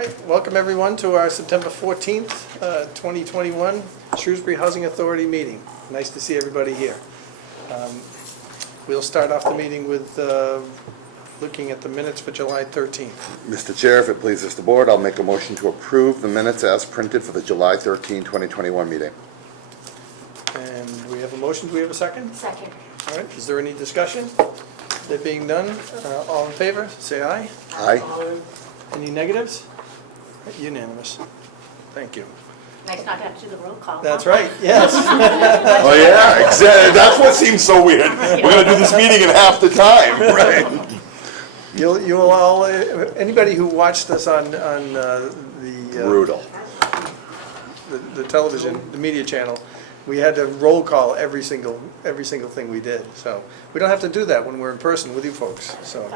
right, welcome everyone to our September 14th, 2021 Shrewsbury Housing Authority meeting. Nice to see everybody here. We'll start off the meeting with looking at the minutes for July 13th. Mr. Chair, if it pleases the board, I'll make a motion to approve the minutes as printed for the July 13, 2021 meeting. And we have a motion, do we have a second? Second. All right, is there any discussion? There being none, all in favor, say aye. Aye. Any negatives? Unanimous. Thank you. Nice not to have to do the roll call. That's huh? right, yes. Oh, yeah, exactly. That's what seems so weird. We're gonna do this meeting in half the time, right? You'll all, anybody who watched us on Brutal. the television, the media channel, we had to roll call every single thing we did. So we don't have to do that when we're in person with you folks, so.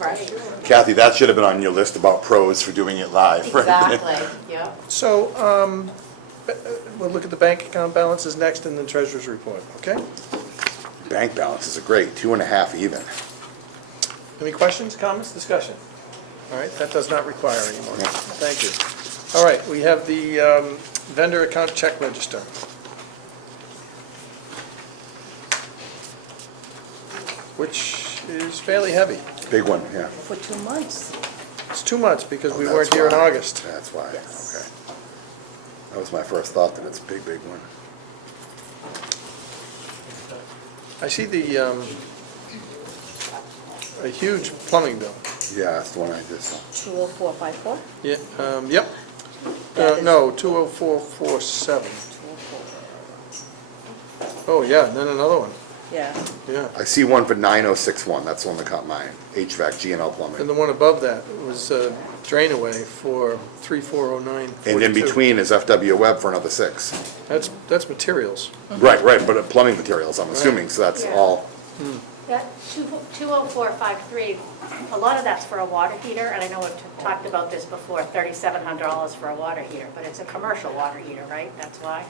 Right. Kathy, that should have been on your list about pros for doing it live, right? Exactly, yep. So, we'll look at the bank account balances next and the treasurer's report, okay? Bank balances are great, 2.5 even. Any questions, comments, discussion? All right, that does not require any more. Yeah. Thank you. All right, we have the vendor account check register. Which is fairly heavy. Big one, yeah. For 2 months. It's 2 months because we That's weren't here in why. August. That's why, Yes. okay. That was my first thought, that it's a big one. I see a huge plumbing bill. Yeah, that's the one I just saw. 20454? Yeah, yep. That is- No, 20447. 204. Oh, yeah, and then another one, Yeah. yeah. I see one for 9061, that's the one that caught mine, HVAC, G&L And plumbing. the one above that was drain away for 340942. And in between is FW Web for another 6. That's materials. Right, but plumbing materials, I'm assuming, so that's Yeah. all, That 20453, a lot of that's for a water heater, and I know we've talked about this before, $3,700 for a water heater, but it's a commercial water heater, right? That's why?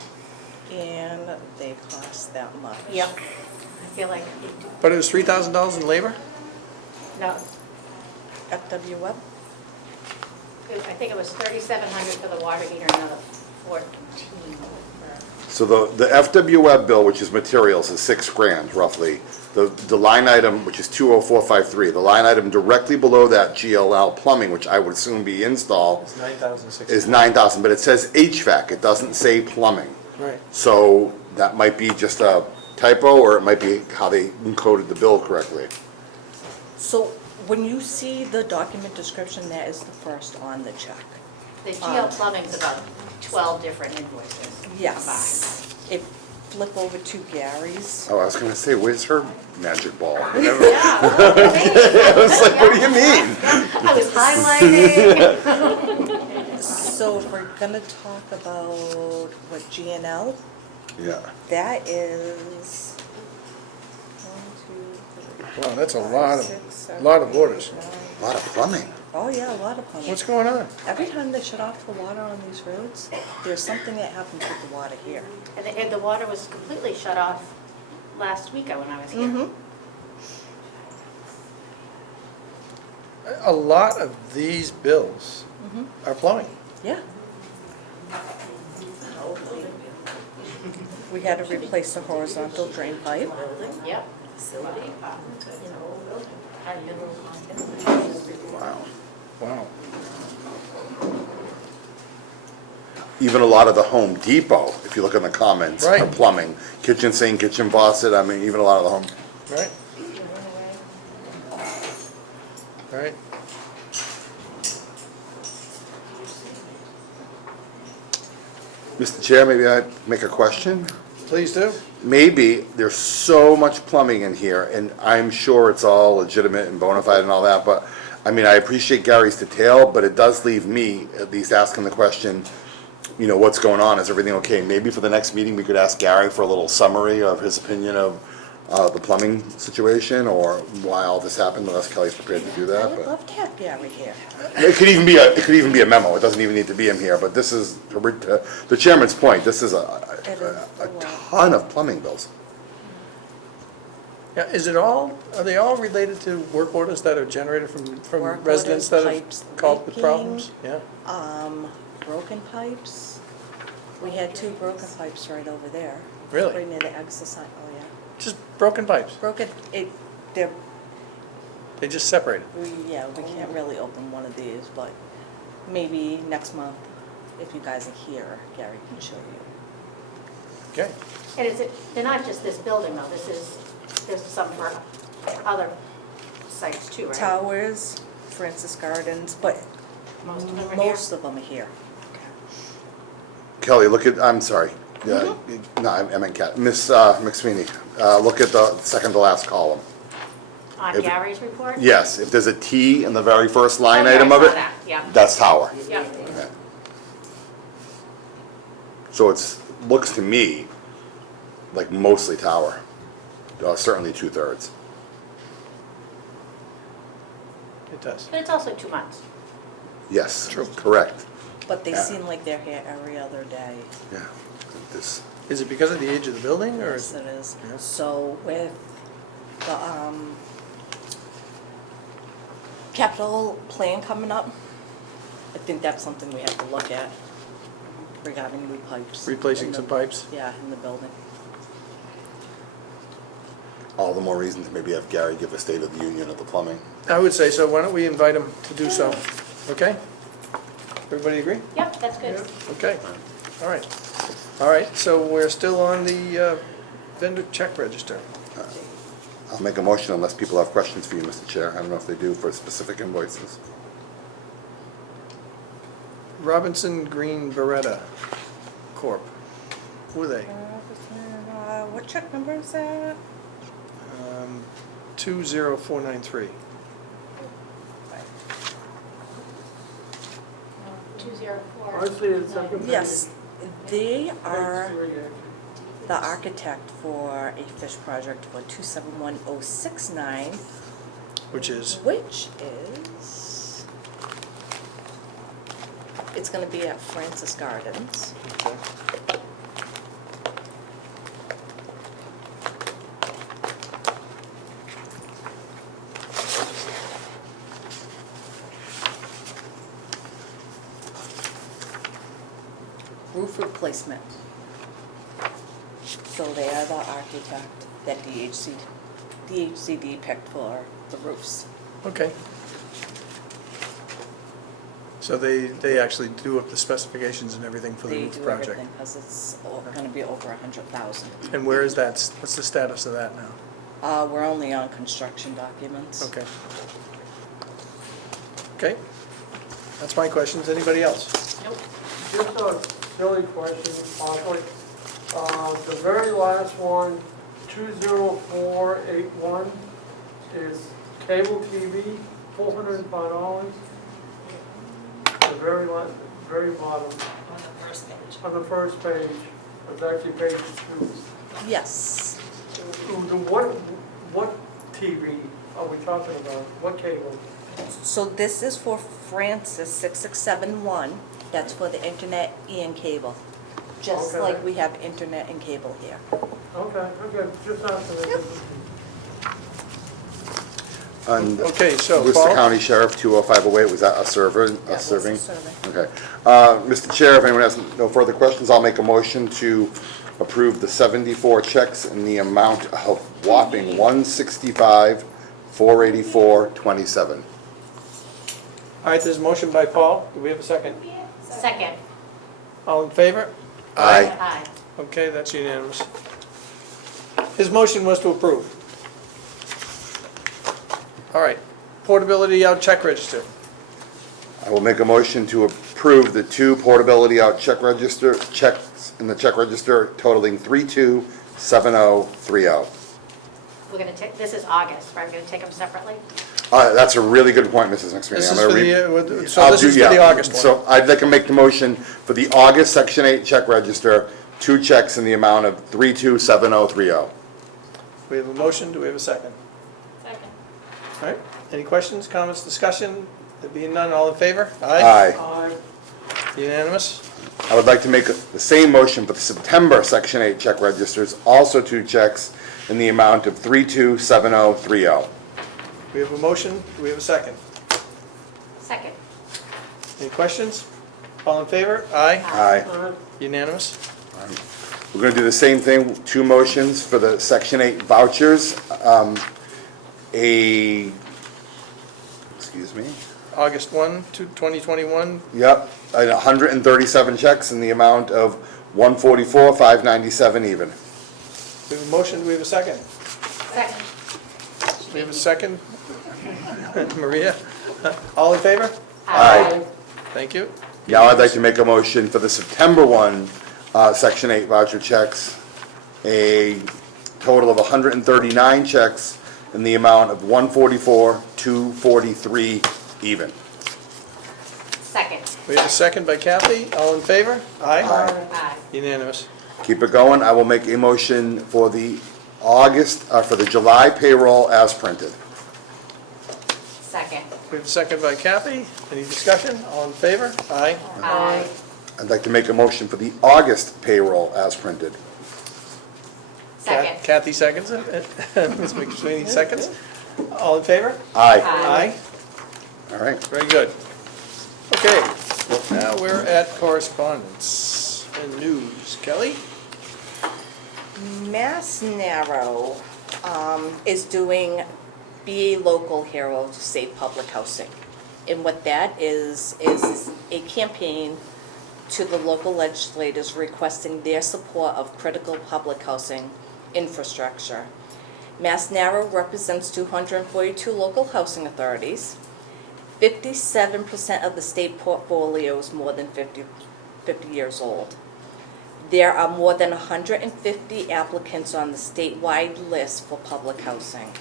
And they cost that much. Yep. I feel like, But it was $3,000 in labor? no, FW Web? I think it was $3,700 for the water heater, and another 14 for. so the FW Web bill, which is materials, is $6,000 roughly. The line item, which is 20453, the line item directly below that GLL plumbing, which I would assume be install, It's $9,600. is 9,000, but it says HVAC, it doesn't say plumbing. Right. So that might be just a typo, or it might be how they encoded the bill correctly. So when you see the document description, that is the first on the check. The GL plumbing's about 12 different invoices. Yes. If flip over to Gary's, Oh, I was gonna say, where's her magic ball? Combined. Yeah, well, I was like, what do you mean? I was highlighting. so if we're gonna talk about what G&L, Yeah. that is 1, 2, 3, Wow, that's a 5, lot 6, of 7, orders. 8, 9. A lot of plumbing. Oh yeah, a lot of plumbing. What's going on? Every time they shut off the water on these roads, there's something that happens with the water here. And the water was completely shut off last week when I was here. A lot of these bills are plumbing. Yeah. We had to replace the horizontal drain pipe. Yep. Wow. Wow. Even a lot of the Home Depot, if you look in the comments, are Right. plumbing. Kitchen sink, kitchen faucet, I mean, even a lot of the home. Right? Right. Mr. Chair, maybe I'd make a question? Please do. Maybe there's so much plumbing in here, and I'm sure it's all legitimate and bona fide and all that, but, I mean, I appreciate Gary's detail, but it does leave me at least asking the question, you know, what's going on? Is everything okay? Maybe for the next meeting, we could ask Gary for a little summary of his opinion of the plumbing situation, or why all this happened, unless Kelly's prepared to do I that, would but. love to have Gary here. It could even be a memo, it doesn't even need to be in here, but this is, the chairman's point, this is a ton of plumbing bills. Yeah, are they all related to work orders that are generated from Work residents orders, that have pipes called with leaking. problems? Yeah, Broken pipes. We had 2 broken pipes right over there. Really? Right near the exercise, oh yeah. just broken pipes. Broken, they're, They just separated. we can't really open one of these, but maybe next month, if you guys are here, Gary can show you. Okay. And they're not just this building though, there's some for other sites too, right? Towers, Francis Gardens, but Most of them are here? most of them are here. Kelly, look at, I'm sorry. Yeah, no, I meant Kat. Miss McSweeney, look at the second to last column. On If- Gary's report? Yes, if there's a T in the very first line Oh, yeah, item I of saw it, that, yeah. that's tower. Yeah. Okay. So looks to me like mostly tower, certainly 2/3. It does. But it's also 2 months. Yes, True. correct. But they Yeah. seem like they're here every other day. Yeah. This, Is it because of the age of the building, or Yes, is it is. Yeah. So with the capital plan coming up, I think that's something we have to look at regarding new pipes. replacing in the- some pipes? Yeah, in the building. all the more reason to maybe have Gary give a state of the union of the plumbing. I would say so. Why don't we invite him to do so? Okay? Everybody agree? Yep, that's good. Okay. All right. All right, so we're still on the vendor check register. I'll make a motion unless people have questions for you, Mr. Chair. I don't know if they do for specific invoices. Robinson Green Beretta Corp. Who are they? What check number is that? 20493. 204. I see it second page. Yes, they are Page 3, the architect for a fish project for 271069, Which is, which is, it's gonna be at Francis Gardens. okay. Roof replacement. So they are the architect that DHCD picked for the roofs. Okay. So they actually do up the specifications and everything for the They roof do project? everything, because it's gonna be over 100,000. And where is that? What's the status of that now? We're only on construction documents. Okay. Okay. That's my questions. Anybody else? Nope. Just a silly question, possibly. The very last one, 20481, is cable TV, $405. The very bottom, On the first page. on the first page, it's actually page 2. Yes. What TV are we talking about? What cable? So this is for Francis 6671, that's for the internet and cable. Just Okay. like we have internet and cable here. Okay, just asking. That. And Okay, so Worcester Paul? County Sheriff, 20508, was that a server, That a was serving? the survey. Okay. Mr. Chair, if anyone has no further questions, I'll make a motion to approve the 74 checks in the amount of whopping $165,484.27. All right, there's a motion by Paul. Do we have a second? Second. All in favor? Aye. Aye. Okay, that's unanimous. His motion was to approve. All right, portability out check register. I will make a motion to approve the 2 portability out checks in the check register totaling 327030. We're gonna take, this is August, right? We're gonna take them separately? That's a really good point, Mrs. McSweeney. This I'm is gonna for read- so I'll this do- is for the yeah. August one. So I'd like to make the motion for the August Section 8 check register, 2 checks in the amount of 327030. We have a motion, do we have a second? Second. All right, any questions, comments, discussion? There being none, all in favor? Aye. Aye. Unanimous? I would like to make the same motion for the September Section 8 check registers, also 2 checks in the amount of 327030. We have a motion, do we have a second? Second. Any questions? All in favor? Aye. Aye. Unanimous? We're going to do the same thing, 2 motions for the Section 8 vouchers. Excuse me. August 1, 2021, Yep, 137 checks in the amount of 144,597 even. we have a motion, do we have a second? Second. We have a second? Maria? All in favor? Aye. Thank you. Now I'd like to make a motion for the September 1 Section 8 voucher checks, a total of 139 checks in the amount of 144,243 even. Second. We have a second by Kathy, all in favor? Aye. Aye. Unanimous. Keep it going. I will make a motion for the for the July payroll as printed. Second. We have a second by Kathy, any discussion? All in favor? Aye. Aye. I'd like to make a motion for the August payroll as printed. Second. Kathy seconds it, Ms. McSweeney seconds. All in favor? Aye. Aye. All right. Very good. Okay, now we're at correspondence and news. Kelly? Mass Narrow is doing Be a Local Hero to Save Public Housing. And what that is a campaign to the local legislators requesting their support of critical public housing infrastructure. Mass Narrow represents 242 local housing authorities. 57% of the state portfolio is more than 50 years old. There are more than 150 applicants on the statewide list for public housing.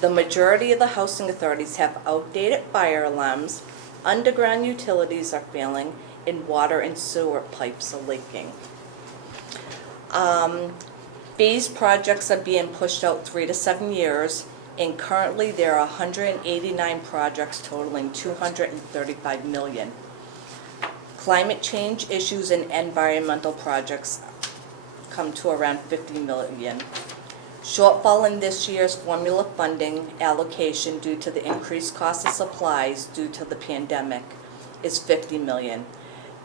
The majority of the housing authorities have outdated fire alarms, underground utilities are failing, and water and sewer pipes are leaking. These projects are being pushed out 3 to 7 years, and currently there are 189 projects totaling $235 million. Climate change issues and environmental projects come to around $50 million. Shortfall in this year's formula funding allocation due to the increased cost of supplies due to the pandemic is $50 million.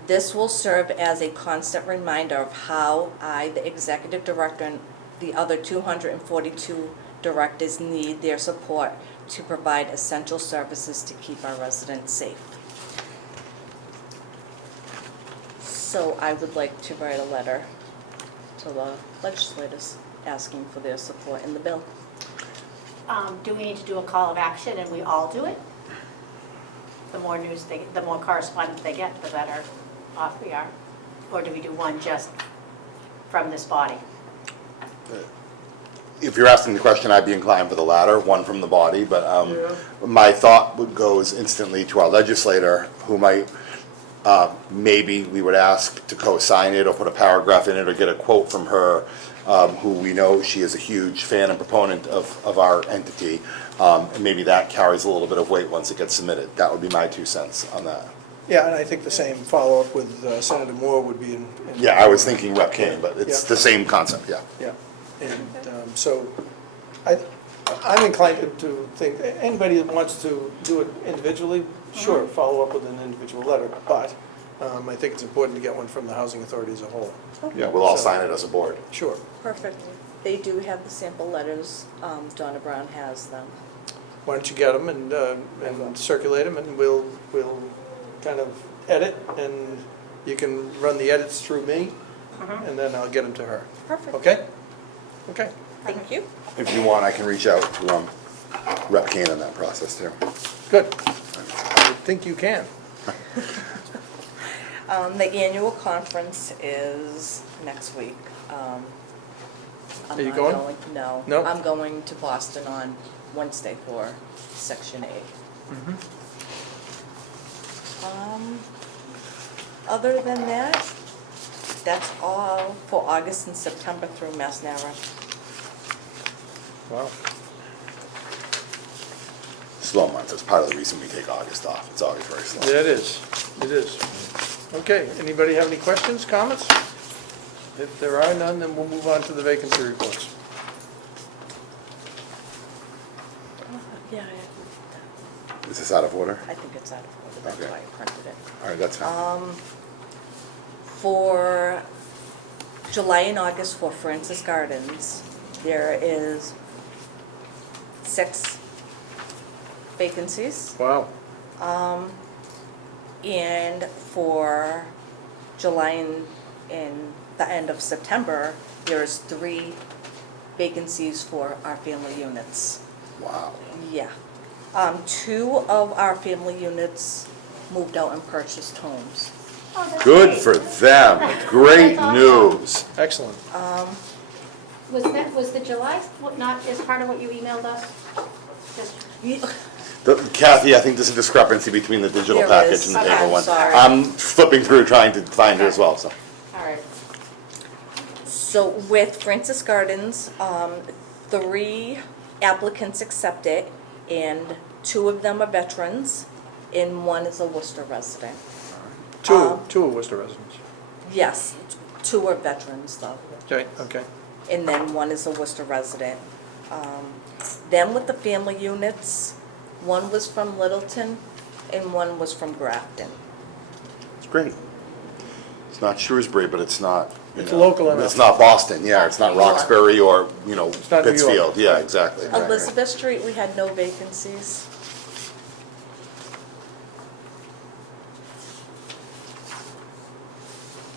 This will serve as a constant reminder of how I, the executive director, and the other 242 directors need their support to provide essential services to keep our residents safe. So I would like to write a letter to the legislators asking for their support in the bill. Do we need to do a call of action and we all do it? The more news the more correspondence they get, the better off we are. Or do we do one just from this body? If you're asking the question, I'd be inclined for the latter, one from the body, but my thought goes instantly to our legislator, who might, maybe we would ask to co-sign it or put a paragraph in it or get a quote from her, who we know she is a huge fan and proponent of our entity, and maybe that carries a little bit of weight once it gets submitted. That would be my 2 cents on that. Yeah, and I think the same follow-up with Senator Moore would be in. Yeah, I was thinking Rep. King, but it's Yeah. the same concept, yeah. Yeah, and so I'm inclined to think, anybody that wants to do it individually, sure, follow up with an individual letter, but I think it's important to get one from the housing authority as a whole. Yeah, we'll all sign it as a board. Sure. Perfect. They do have the sample letters. Donna Brown has them. Why don't you get them and circulate them, and we'll kind of edit, and you can run the edits through me, and then I'll get them to her. Perfect. Okay? Okay. Thank you. If you want, I can reach out to Rep. Kane in that process too. Good. I think you can. The annual conference is next week. I'm Are you not going? No. No? I'm going to Boston on Wednesday for Section 8. Other than that, that's all for August and September through Mass Narrow. Wow. Slow months, that's part of the reason we take August off. It's always very slow. Yeah, it is. It is. Okay, anybody have any questions, comments? If there are none, then we'll move on to the vacancy reports. Yeah, Is this out of order? I think it's out of order, that's Okay. why I printed it. All right, that's fine. For July and August for Francis Gardens, there is 6 vacancies. Wow. And for July and the end of September, there's 3 vacancies for our family units. Wow. Yeah. 2 of our family units moved out and purchased homes. Oh, that's Good great. for them. Great That's awesome. news. Excellent. Was the July, not as part of what you emailed us? Just- Kathy, I think there's a discrepancy between the digital There package is. and the Okay, paper one. sorry. I'm flipping through trying to find her as well, so. All right. So with Francis Gardens, 3 applicants accepted, and 2 of them are veterans, and 1 is a Worcester resident. Two of Worcester residents. Yes, 2 are veterans though, Okay, okay. and then 1 is a Worcester resident. Then with the family units, 1 was from Littleton and 1 was from Grafton. It's great. It's not Shrewsbury, but it's not, you It's know, local enough. It's not Boston, yeah, it's not New York. Roxbury or, you know, not New York. Pittsfield, yeah, exactly. Right, right. Elizabeth Street, we had no vacancies.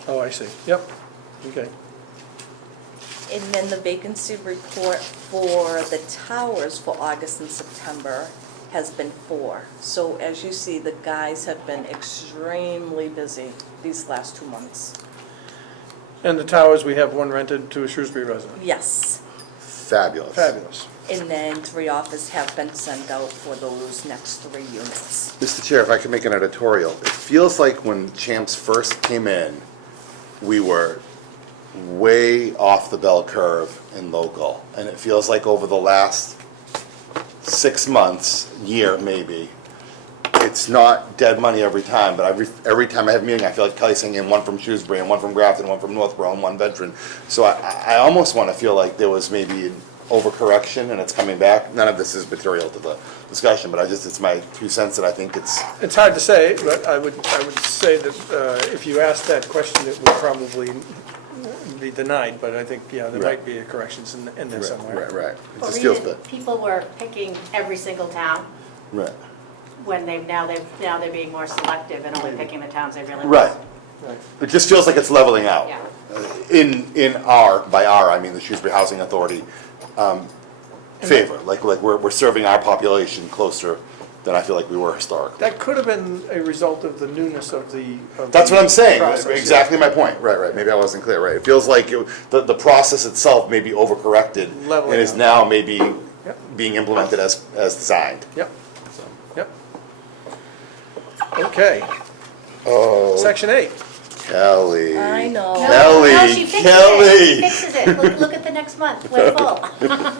Oh, I see. Yep, okay. And then the vacancy report for the towers for August and September has been 4. So as you see, the guys have been extremely busy these last 2 months. And the towers, we have one rented to a Shrewsbury resident. Yes. Fabulous. Fabulous. And then 3 offers have been sent out for those next 3 units. Mr. Chair, if I could make an editorial, it feels like when Champs first came in, we were way off the bell curve in local. And it feels like over the last 6 months, year maybe, it's not dead money every time, but every time I have a meeting, I feel like Kelly's saying, and 1 from Shrewsbury, and 1 from Grafton, 1 from Northborough, and 1 veteran. So I almost want to feel like there was maybe an overcorrection and it's coming back. None of this is material to the discussion, but it's my 2 cents that I think it's, It's hard to say, but I would say that if you asked that question, it would probably be denied, but I think, yeah, there Right. might be corrections in there somewhere. right. It Well, just feels reason good. People were picking every single town Right. when now they're being more selective and only picking the towns they really want. Right. Right. It just feels like it's leveling out. Yeah. By our, I mean the Shrewsbury Housing Authority, favor, like we're serving our population closer than I feel like we were historically. That could have been a result of the newness of the. That's what I'm saying, process, yeah. exactly my point, right, maybe I wasn't clear, right? It feels like the process itself may be overcorrected and Leveling is out. now maybe Yep. being implemented as designed. Yep, So. yep. Okay, Oh, section 8. Kelly. I know. No, Kelly, no, she fixes Kelly. it. She fixes it. Look at the next month. We're full.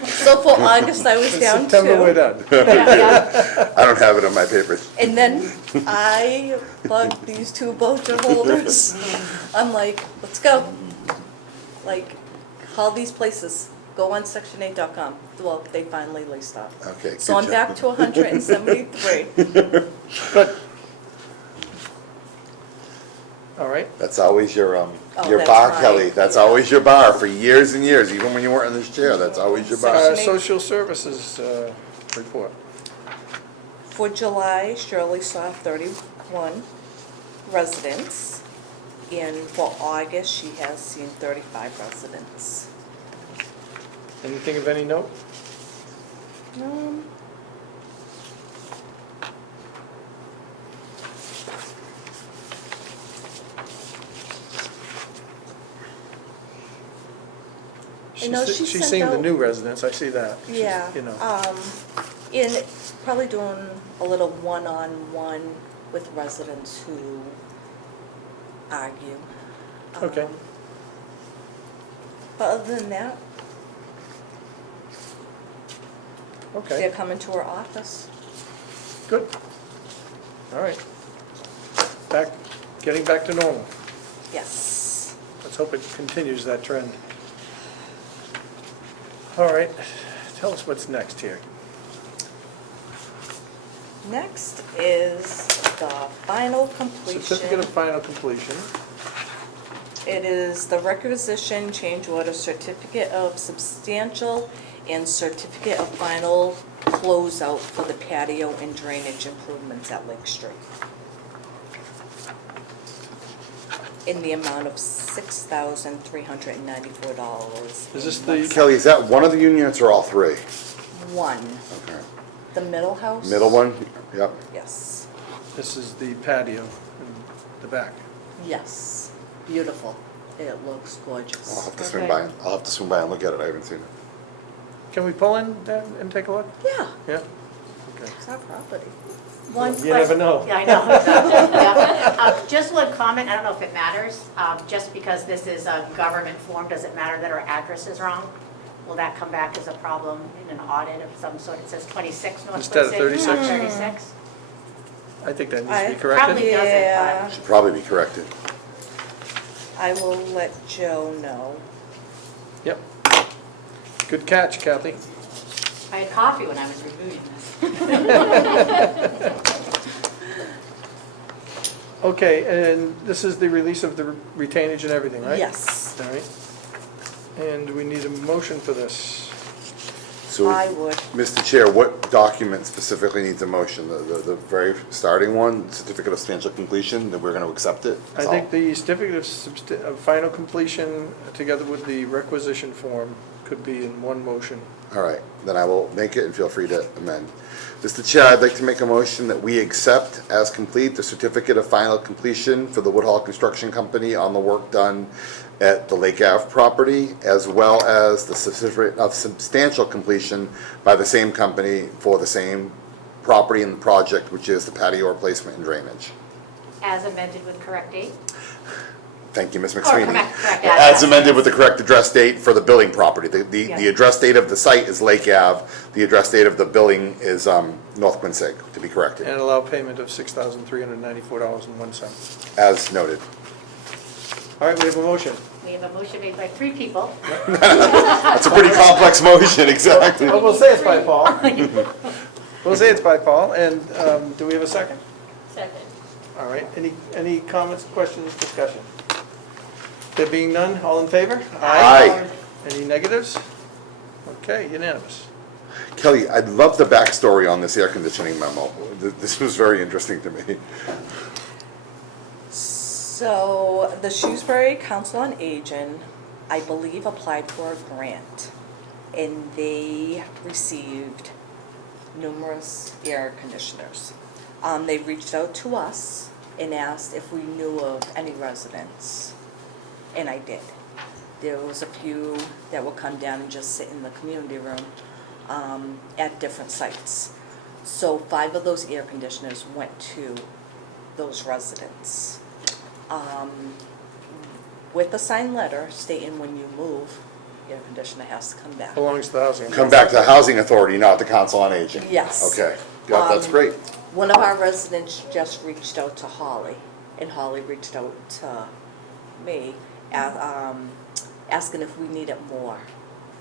So for August, I was In down September, we're 2. done. Yeah, yeah. I don't have it on my papers. And then I bugged these 2 voucher holders. I'm like, let's go. Like, call these places. Go on section8.com. Well, they finally leased up. Okay, So good I'm job. back to 173. Good. All right, Oh, That's always your that's bar, right. Kelly. That's always your bar for years and years, even when you weren't in this chair, that's always your bar. Section eight. social services report. For July, Shirley saw 31 residents. And for August, she has seen 35 residents. Anything of any note? I know she She's sent seeing the out- new residents, I see that. She's, Yeah, You know, and probably doing a little one-on-one with residents who argue. Okay. But other than that, they're okay, coming to our office. good. All right. Back getting back to normal. Yes. Let's hope it continues that trend. All right, tell us what's next here. Next is the final completion. Certificate of final completion. It is the requisition change order, certificate of substantial, and certificate of final closeout for the patio and drainage improvements at Lake Street. In the amount of $6,394. Is this the- Kelly, is that one of the units or all three? One, Okay. the middle house? Middle one? Yep. Yes, This is the patio in the back. yes, beautiful. It looks gorgeous. I'll have to swing by. I'll have to swing by and look at it. I haven't seen it. Can we pull in and take a look? Yeah, Yeah? Okay. it's our property. One You never question- know. Yeah, I know. Yeah. Just one comment, I don't know if it matters, just because this is a government form, does it matter that our address is wrong? Will that come back as a problem in an audit of some sort? It says 26 North Instead of Quincy, not 36? 36? I think that needs to be I- corrected. Probably doesn't, Yeah. Should probably be corrected. I will let Joe know. Yep. Good catch, Kathy. I had coffee when I was reviewing this. Okay, and this is the release of the retainage and everything, right? Yes, All right. And we need a motion for this. So, I would. Mr. Chair, what document specifically needs a motion? The very starting one, certificate of substantial completion, that we're going to accept it? I think the certificate of final completion, together with the requisition form, could be in one motion. All right, then I will make it and feel free to amend. Mr. Chair, I'd like to make a motion that we accept as complete the certificate of final completion for the Woodhall Construction Company on the work done at the Lake Ave property, as well as the certificate of substantial completion by the same company for the same property and project, which is the patio replacement and drainage. As amended with correct date? Thank you, Ms. Or McSweeney. correct As address. amended with the correct address date for the billing property. The Yeah. address date of the site is Lake Ave. The address date of the billing is North Quincy, to be corrected, And allow payment of $6,394.01. as noted. All right, we have a motion. We have a motion made by 3 people. That's a pretty complex motion, exactly. Well, we'll say it's by Paul. We'll say it's by Paul, and do we have a second? Second. All right, any comments, questions, discussion? There being none, all in favor? Aye. Any negatives? Okay, unanimous. Kelly, I'd love the backstory on this air conditioning memo. This was very interesting to me. So the Shrewsbury Council on Aging, I believe, applied for a grant, and they received numerous air conditioners. They reached out to us and asked if we knew of any residents, and I did. There was a few that would come down and just sit in the community room at different sites. So 5 of those air conditioners went to those residents. With a signed letter stating when you move, air conditioner has to come back. Belongs to the housing. Come back to the Housing Authority, not the Council on Aging. Yes. Okay, yeah, that's great. One of our residents just reached out to Holly, and Holly reached out to me, asking if we needed more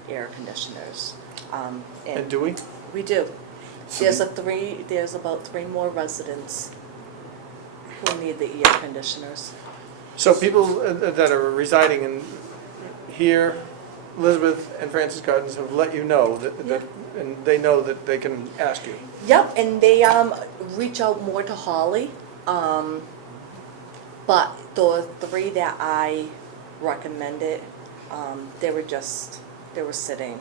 air conditioners. And do we? We do. There's about 3 more residents who need the air conditioners. So people that are residing in here, Elizabeth and Francis Gardens have let you know that, and they know that they can ask you. Yep, and they reach out more to Holly, but the 3 that I recommended, they were sitting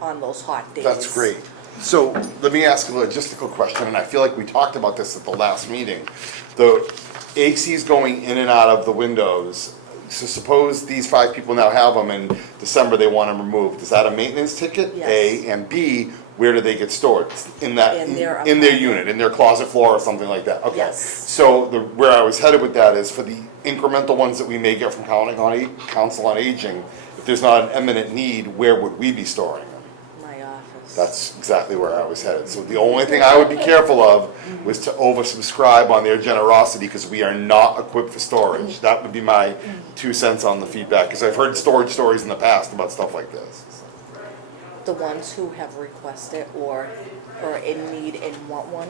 on those hot days. That's great. So let me ask a logistical question, and I feel like we talked about this at the last meeting. The AC's going in and out of the windows. So suppose these 5 people now have them in December, they want them removed. Is that a maintenance ticket? Yes. A, and B, where do they get stored? In that, In their in their apartment. unit, in their closet floor or something like that? Okay. Yes. So where I was headed with that is for the incremental ones that we may get from Council on Aging, if there's not an imminent need, where would we be storing them? My office. That's exactly where I was headed. So the only thing I would be careful of was to oversubscribe on their generosity, because we are not equipped for storage. That would be my 2 cents on the feedback, because I've heard storage stories in the past about stuff like this. The ones who have requested or in need and want one,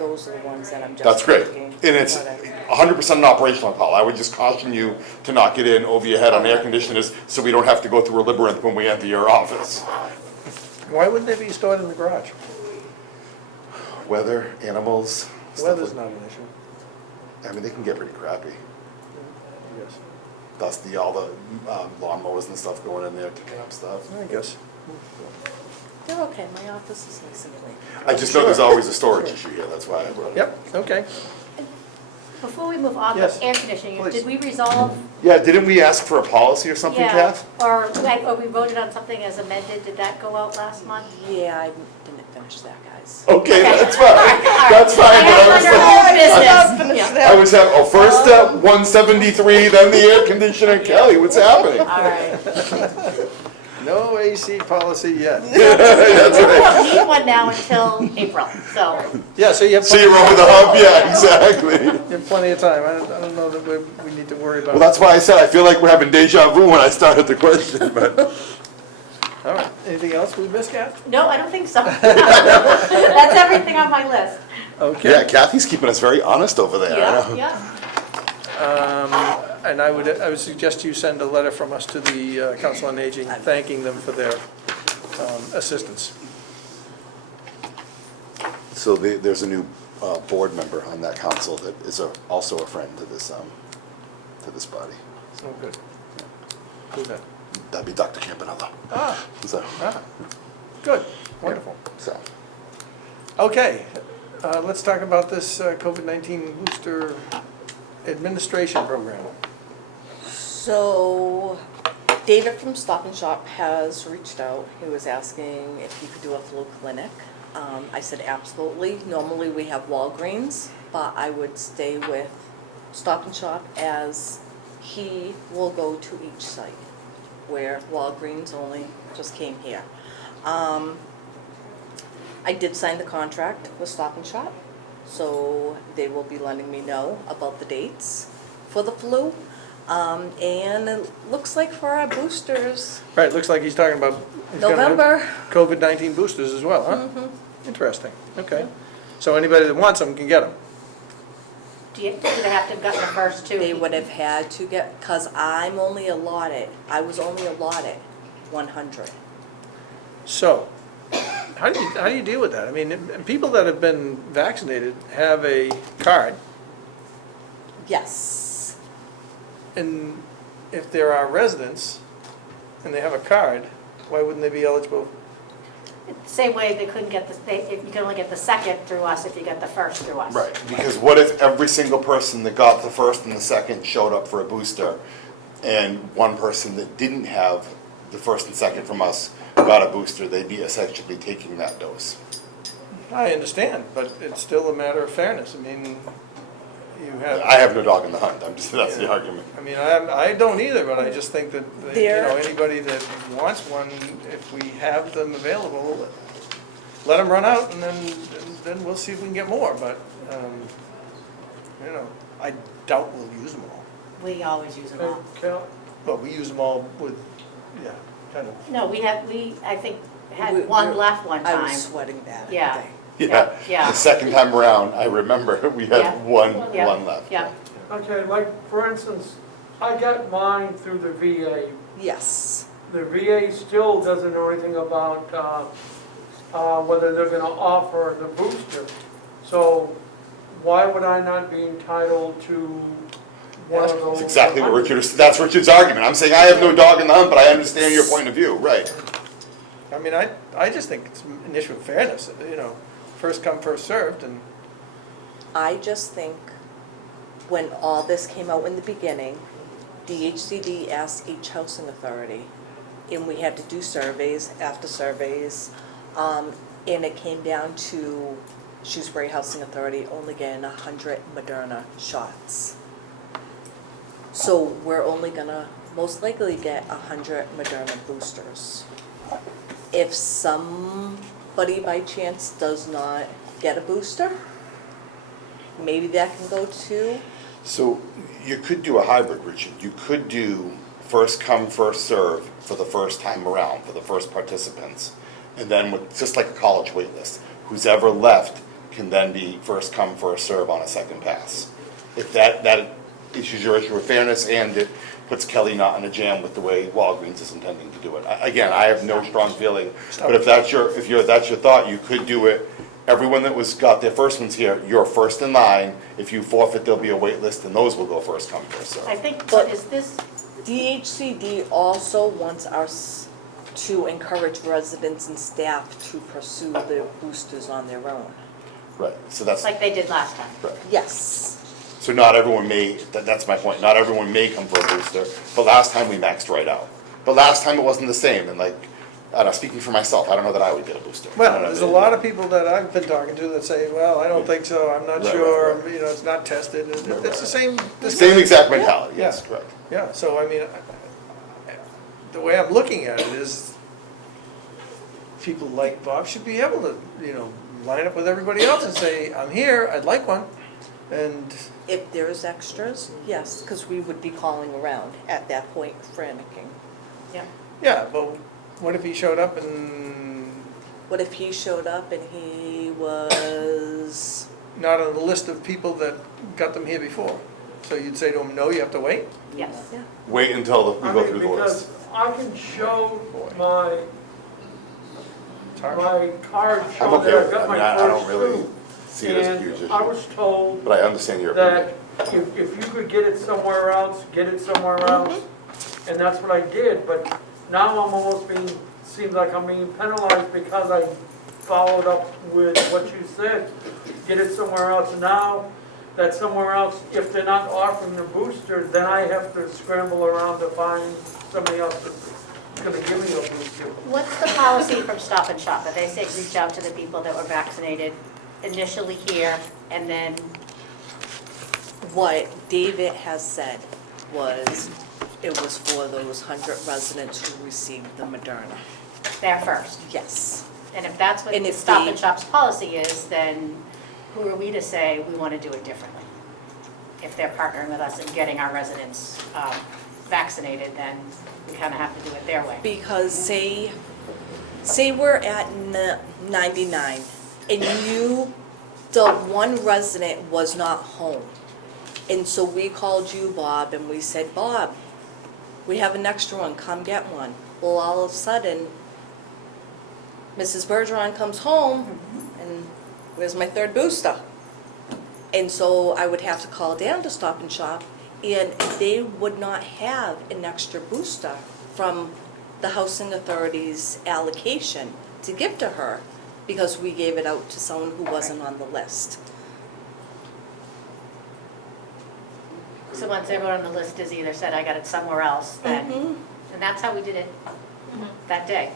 those are the ones that I'm just That's great. thinking. And it's 100% an operational call. I would just caution you to not get in over your head on air conditioners, so we don't have to go through a labyrinth when we enter your office. Why wouldn't they be stored in the garage? Weather, animals. stuff Weather's like- not an issue, I mean, they can get pretty crappy. I guess. Dusty, all the lawnmowers and stuff going in there, picking up stuff. I guess. They're okay, my office is nice and clean. I just know there's always a storage issue here, that's why I brought it up. Yep, okay. Before we move off Yes, of air conditioning, please. did we resolve? Yeah, didn't we ask for a policy or something, Yeah, Kath? or we voted on something as amended, did that go out last month? Yeah, I didn't finish that, guys. Okay, that's fine, that's fine, but I was Under like, old business. I was having, 173, then the air conditioner, Kelly, what's happening? All right. No AC policy yet. We don't need one now until April, so. Yeah, so you have So you're over the hump, yeah, exactly. you have plenty of time. I don't know that we need to worry about. Well, that's why I said, I feel like we're having deja vu when I started the question, but. All right, anything else we missed, Kath? No, I don't think so. That's everything on my list. Okay. Yeah, Kathy's keeping us very honest over there. I know. Yeah. And I would suggest you send a letter from us to the Council on Aging, thanking them for their assistance. So there's a new board member on that council that is also a friend to this body. Oh, good. Who's that? That'd be Dr. Campanella. Ah, So, good, wonderful. so. Okay, let's talk about this COVID-19 booster administration program. So, David from Stop and Shop has reached out. He was asking if he could do a flu clinic. I said absolutely. Normally we have Walgreens, but I would stay with Stop and Shop as he will go to each site, where Walgreens only just came here. I did sign the contract with Stop and Shop, so they will be letting me know about the dates for the flu. And it looks like for our boosters, Right, looks like he's talking about. he's gonna have November. COVID-19 boosters as well, huh? Interesting, okay. So anybody that wants them can get them. Do they have to have gotten the first two? They would have had to get, because I was only allotted 100. So, how do you deal with that? I mean, people that have been vaccinated have a card, Yes. and if there are residents and they have a card, why wouldn't they be eligible? Same way they couldn't get you can only get the second through us if you get the first through us. Right, because what if every single person that got the first and the second showed up for a booster, and one person that didn't have the first and second from us got a booster, they'd be essentially taking that dose. I understand, but it's still a matter of fairness. I mean, you have. I have no dog in the hunt, that's the Yeah. argument. I mean, I don't either, but I just think that, There- anybody that wants one, if we have them available, let them run out, and then we'll see if we can get more, but, I doubt we'll use them all. We always use them all. Cal, But we use them all with, yeah, kind of. No, I think, had We- one left one I time. was sweating that Yeah. day. Yeah, Yeah. the second time around, I remember, we Yeah. had one Yeah. left. Yeah, okay, like, for instance, I got mine through the VA. Yes. The VA still doesn't know anything about whether they're gonna offer the booster. So why would I not be entitled to one of those? That's exactly what that's Richard's argument. I'm saying I have no dog in the hunt, but I understand your point of view, right? I mean, I just think it's an issue of fairness, first come, first served, and, I just think when all this came out in the beginning, DHCD asked each housing authority, and we had to do surveys after surveys, and it came down to Shrewsbury Housing Authority only getting 100 Moderna shots. So we're only gonna most likely get 100 Moderna boosters. if somebody by chance does not get a booster, maybe that can go to, So you could do a hybrid, Richard. You could do first come, first serve for the first time around, for the first participants. And then with, just like a college wait list, who's ever left can then be first come, first serve on a second pass. If that issues your issue of fairness, and it puts Kelly not in a jam with the way Walgreens is intending to do it. Again, I have no strong feeling, but if that's your thought, you could do it. Everyone that got their first ones here, you're first in line. If you forfeit, there'll be a wait list, and those will go first come, first serve. I think, but is this, DHCD also wants us to encourage residents and staff to pursue their boosters on their own. Right, so that's, like they did last time? right. Yes. So not everyone may, that's my point, not everyone may come for a booster, but last time we maxed right out. But last time it wasn't the same, and like, I don't know, speaking for myself, I don't know that I would get a booster. Well, there's a lot of people that I've been talking to that say, well, I don't think so, I'm not Right, sure, right. you know, it's not tested. It's the same. Same exact mentality, yes, Yeah. correct. Yeah, so I mean, the way I'm looking at it is, people like Bob should be able to, you know, line up with everybody else and say, I'm here, I'd like one. And, If there's extras, yes, because we would be calling around at that point, franticking. Yeah. yeah, but what if he showed up and What if he showed up and he was, not on the list of people that got them here before? So you'd say to him, no, you have to wait? Yes. yeah, Wait until we I go mean, through the list. because I can show my, It's hard. my card I'm showing okay that I with it, I got mean, my I don't first really two. see it as a huge And I issue, was told but I understand your that opinion. if you could get it somewhere else, get it somewhere else. And that's what I did, but now I'm almost being, seems like I'm being penalized because I followed up with what you said. Get it somewhere else. Now that somewhere else, if they're not offering the booster, then I have to scramble around to find somebody else that's gonna give me a booster. What's the policy from Stop and Shop? They say reach out to the people that were vaccinated initially here, and then, what David has said was, it was for those 100 residents who received the Moderna. they're first. Yes. And if that's what And the if Stop they- and Shop's policy is, then who are we to say we want to do it differently? If they're partnering with us and getting our residents vaccinated, then we kind of have to do it their way. Because say we're at 99 and the one resident was not home. And so we called you, Bob, and we said, Bob, we have an extra one, come get one. Well, all of a sudden, Mrs. Bergeron comes home and where's my third booster? And so I would have to call down to Stop and Shop, and they would not have an extra booster from the Housing Authority's allocation to give to her because we gave it out to someone who wasn't on the list. So once everyone on the list is either said, I got it somewhere else, then, and that's how we did it that day.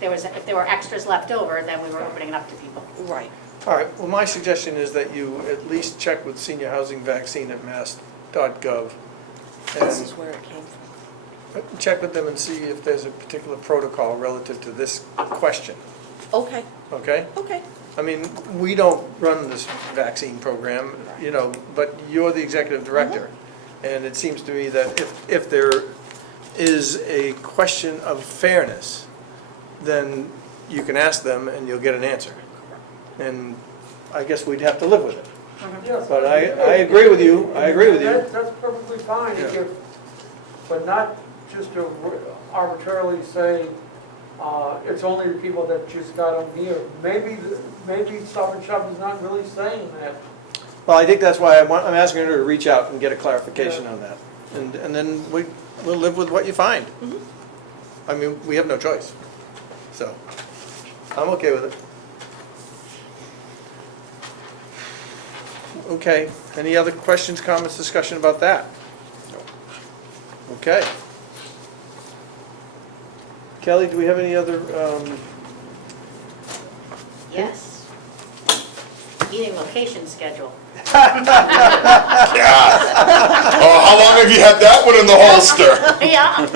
If there were extras left over, then we were opening it up to people. Right. All right, well, my suggestion is that you at least check with senior housing vaccine at mass.gov. This is And where it came from. check with them and see if there's a particular protocol relative to this question, Okay, okay? okay. I mean, we don't run this vaccine program, you know, but you're the executive director. And it seems to me that if there is a question of fairness, then you can ask them and you'll get an answer. And I guess we'd have to live with it. Yes. But I agree with you, I agree with you. That's perfectly fine, Yeah. but not just to arbitrarily say, it's only the people that just got them here. Maybe Stop and Shop is not really saying that. Well, I think that's why I'm asking her to reach out and get a clarification on that. And then we'll live with what you find. I mean, we have no choice. So, I'm okay with it. Okay, any other questions, comments, discussion about that? Okay. Kelly, do we have any other, Yes. Meeting location schedule. God. Oh, how long have you had that one in the holster? Yeah.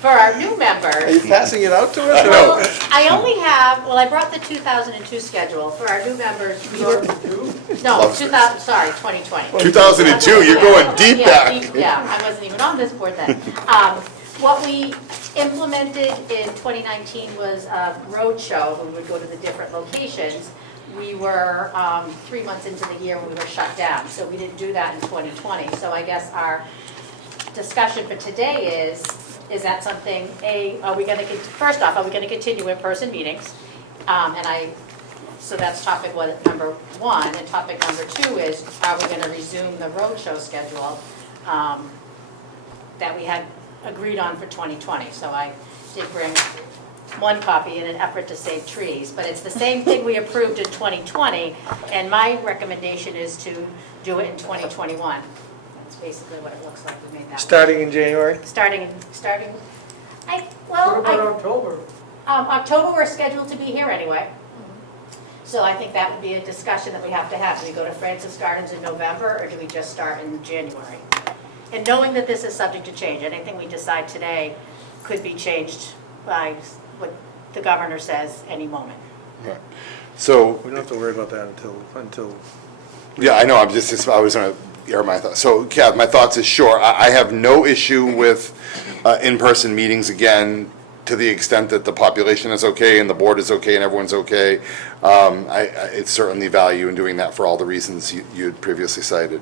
For Are you passing it out to us? Well, I only have, well, I brought the 2002 schedule for our new members. We were, no, Loves 2000, sorry, 2020. 2002, you're going deep Yeah, back. Yeah, I wasn't even on this board then. What we implemented in 2019 was a roadshow. We would go to the different locations. We were 3 months into the year when we were shut down, so we didn't do that in 2020. So I guess our discussion for today is that something, are we gonna, first off, are we gonna continue in-person meetings? So that's topic number one, and topic number two is, are we gonna resume the roadshow schedule that we had agreed on for 2020? So I did bring one copy in an effort to save trees, but it's the same thing we approved in 2020, and my recommendation is to do it in 2021. That's basically what it looks like, we made that. Starting in January? Starting, What about October? October, we're scheduled to be here anyway. So I think that would be a discussion that we have to have. Do we go to Francis Gardens in November, or do we just start in January? And knowing that this is subject to change, anything we decide today could be changed by what the governor says any moment. Right. So, We don't have to worry about that until. yeah, I know, I was gonna air my thoughts. So, Kev, my thoughts is, sure, I have no issue with in-person meetings again, to the extent that the population is okay and the board is okay and everyone's okay. It's certainly value in doing that for all the reasons you had previously cited.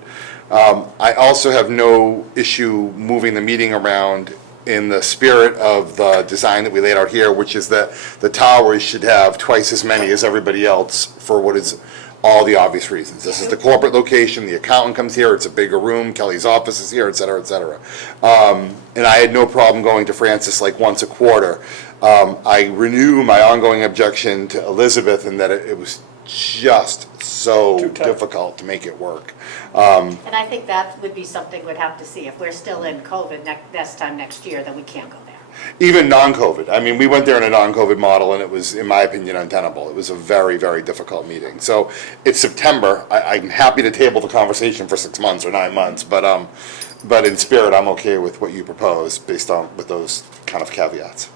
I also have no issue moving the meeting around in the spirit of the design that we laid out here, which is that the towers should have twice as many as everybody else for what is all the obvious reasons. This is the corporate location, the accountant comes here, it's a bigger room, Kelly's office is here, et cetera, et cetera. And I had no problem going to Francis like once a quarter. I renew my ongoing objection to Elizabeth in that it was just so Too tough. difficult to make it work. And I think that would be something we'd have to see. If we're still in COVID this time next year, then we can't go there. Even non-COVID. I mean, we went there in a non-COVID model, and it was, in my opinion, untenable. It was a very, very difficult meeting. So it's September. I'm happy to table the conversation for 6 months or 9 months, but in spirit, I'm okay with what you propose based on with those kind of caveats.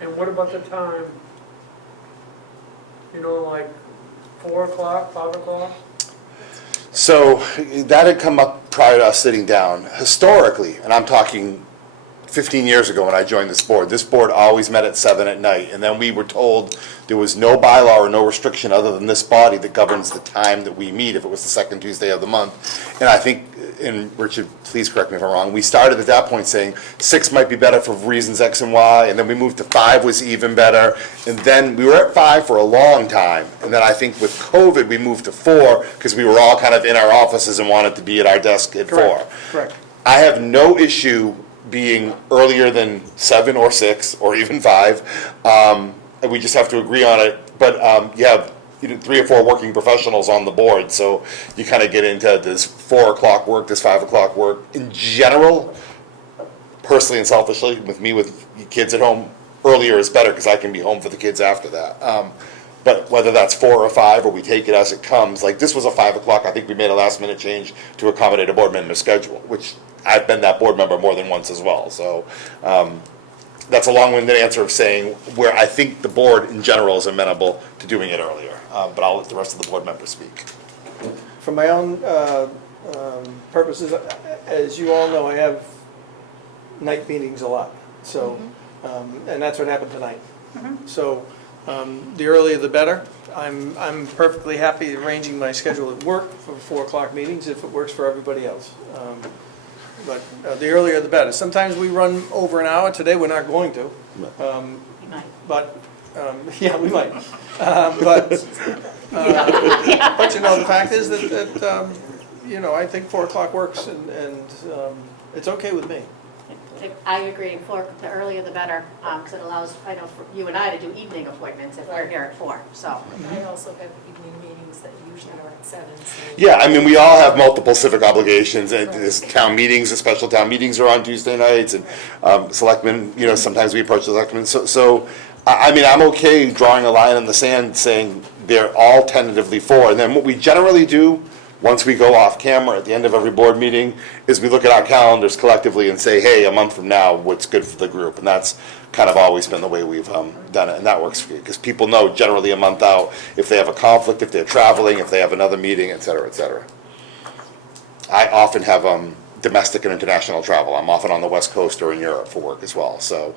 And what about the time? You know, like 4 o'clock, 5 o'clock? So that had come up prior to us sitting down. Historically, and I'm talking 15 years ago when I joined this board always met at 7 at night. And then we were told there was no bylaw or no restriction other than this body that governs the time that we meet if it was the second Tuesday of the month. And I think, and Richard, please correct me if I'm wrong, we started at that point saying 6 might be better for reasons X and Y, and then we moved to 5 was even better. And then we were at 5 for a long time. And then I think with COVID, we moved to 4 because we were all kind of in our offices and wanted to be at our desk at 4. Correct. I have no issue being earlier than 7 or 6 or even 5. And we just have to agree on it. But you have 3 or 4 working professionals on the board, so you kind of get into this 4 o'clock work, this 5 o'clock work. In general, personally and selfishly, with me with kids at home, earlier is better because I can be home for the kids after that. But whether that's 4 or 5 or we take it as it comes, like this was a 5 o'clock, I think we made a last minute change to accommodate a board member's schedule, which I've been that board member more than once as well. So that's a long-winded answer of saying where I think the board in general is amenable to doing it earlier. But I'll let the rest of the board members speak. For my own purposes, as you all know, I have night meetings a lot, so, and that's what happened tonight. So, the earlier the better. I'm perfectly happy arranging my schedule at work for 4 o'clock meetings if it works for everybody else. But the earlier the better. Sometimes we run over an hour. Today, we're not going to. You might. But, yeah, we might. But you know, the fact is that I think 4 o'clock works, and it's okay with me. I agree, the earlier the better, because it allows, I know, for you and I to do evening appointments if we're here at 4, so. I also have evening meetings that usually are at 7, so. Yeah, I mean, we all have multiple civic obligations, and there's town meetings, the special town meetings are on Tuesday nights, and selectmen, sometimes we approach the selectmen. So, I mean, I'm okay drawing a line in the sand saying they're all tentatively 4, and then what we generally do once we go off camera at the end of every board meeting, is we look at our calendars collectively and say, hey, a month from now, what's good for the group? And that's kind of always been the way we've done it, and that works for you, because people know generally a month out if they have a conflict, if they're traveling, if they have another meeting, et cetera, et cetera. I often have domestic and international travel. I'm often on the West Coast or in Europe for work as well. So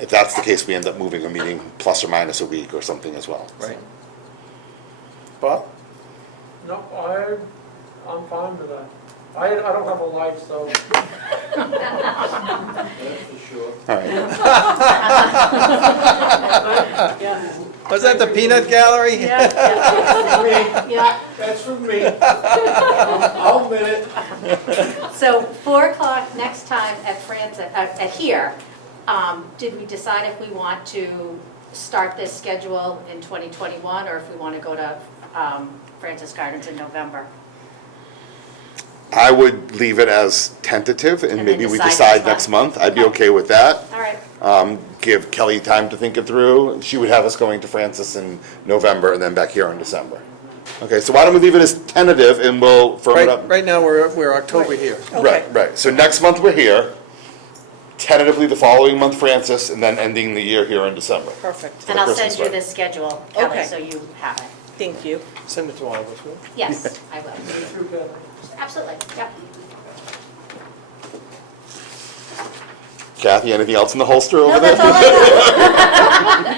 if that's the case, we end up moving a meeting plus or minus a week or something as well. Right. Bob? No, I'm fine with that. I don't have a life, so. All right. Yeah. Was that the peanut gallery? Yeah. That's from me. I'll admit it. So 4 o'clock next time at at here, did we decide if we want to start this schedule in 2021 or if we want to go to Francis Gardens in November? I would leave it as tentative, and And maybe then we decide decide next next month. month? I'd be Okay. okay with that. All right. Give Kelly time to think it through. She would have us going to Francis in November and then back here in December. Okay, so why don't we leave it as tentative and we'll firm it up? Right now, we're October here. Right, right. So next month we're here, tentatively the following month Francis, and then ending the year here in December. Perfect. And I'll Christmas send you break. this schedule, Kelly, Okay. so you have it. Thank you. Send it to all of us, will you? Yes, I will. Me too, Kevin. Absolutely, yep. Kathy, anything else in the holster over No, there? that's all I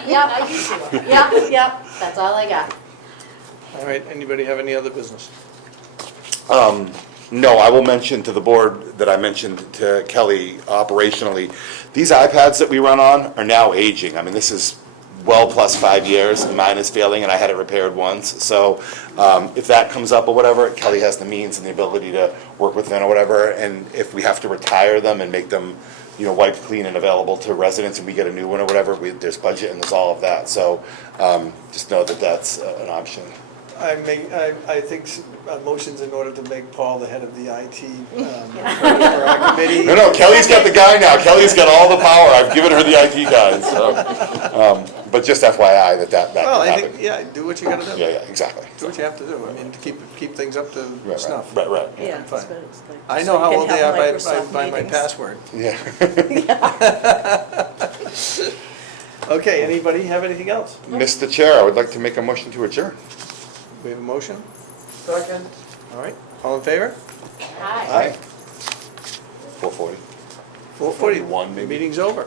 got. Yep, that's all I got. All right, anybody have any other business? No, I will mention to the board that I mentioned to Kelly operationally, these iPads that we run on are now aging. I mean, this is well plus 5 years, and mine is failing, and I had it repaired once. So if that comes up or whatever, Kelly has the means and the ability to work with them or whatever, and if we have to retire them and make them, you know, wiped clean and available to residents, and we get a new one or whatever, there's budget and there's all of that. So just know that that's an option. I think motions in order to make Paul the head of the IT for our committee. No, Kelly's got the guy now. Kelly's got all the power. I've given her the IT guy, so. But just FYI that Well, could I happen. think, yeah, do what you gotta do. Yeah, exactly. Do what you have to do, I mean, to keep things up to Right, snuff. Right. Yeah. Fine. that's what it's like. I So know you how can old they have are by Microsoft my meetings. password. Yeah. Okay, anybody have anything else? Mr. Chair, I would like to make a motion to adjourn. We have a motion? Second. All right, all in favor? Hi. 4:40. 4:40. 41 maybe. Meeting's over.